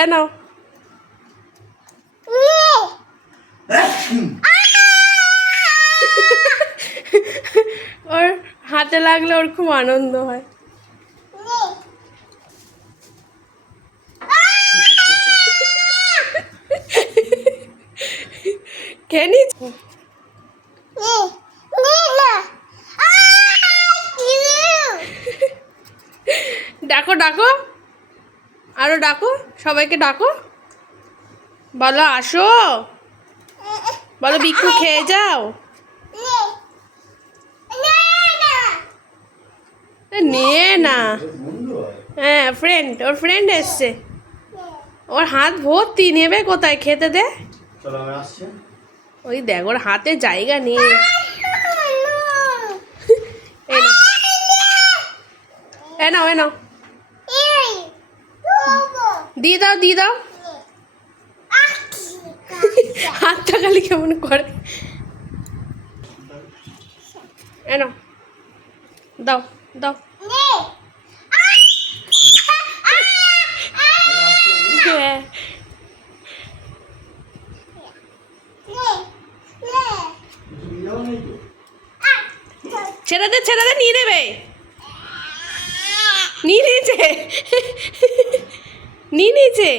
এ নাও। ওর হাতে লাগলে ওর খুব আনন্দ হয়। খেয়ে নিয়েছি। ডাকো ডাকো, আরো ডাকো, সবাইকে ডাকো, বলো আসো, বলো বিক্ষু খেয়ে যাও। নিয়ে না, হ্যাঁ ফ্রেন্ড, ওর ফ্রেন্ড এসছে, ওর হাত ভর্তি, নেবে কোথায়, খেতে দে। ওই দেখ ওর হাতে জায়গা নেই। এ নাও এ নাও, দিয়ে দাও দিয়ে দাও। হাতটা খালি কেমন করে। এ নাও, দাও দাও। হ্যাঁ ছেড়ে দে ছেড়ে দে, নিয়ে নেবে, নিয়ে নিয়েছে, নিয়ে নিয়েছে।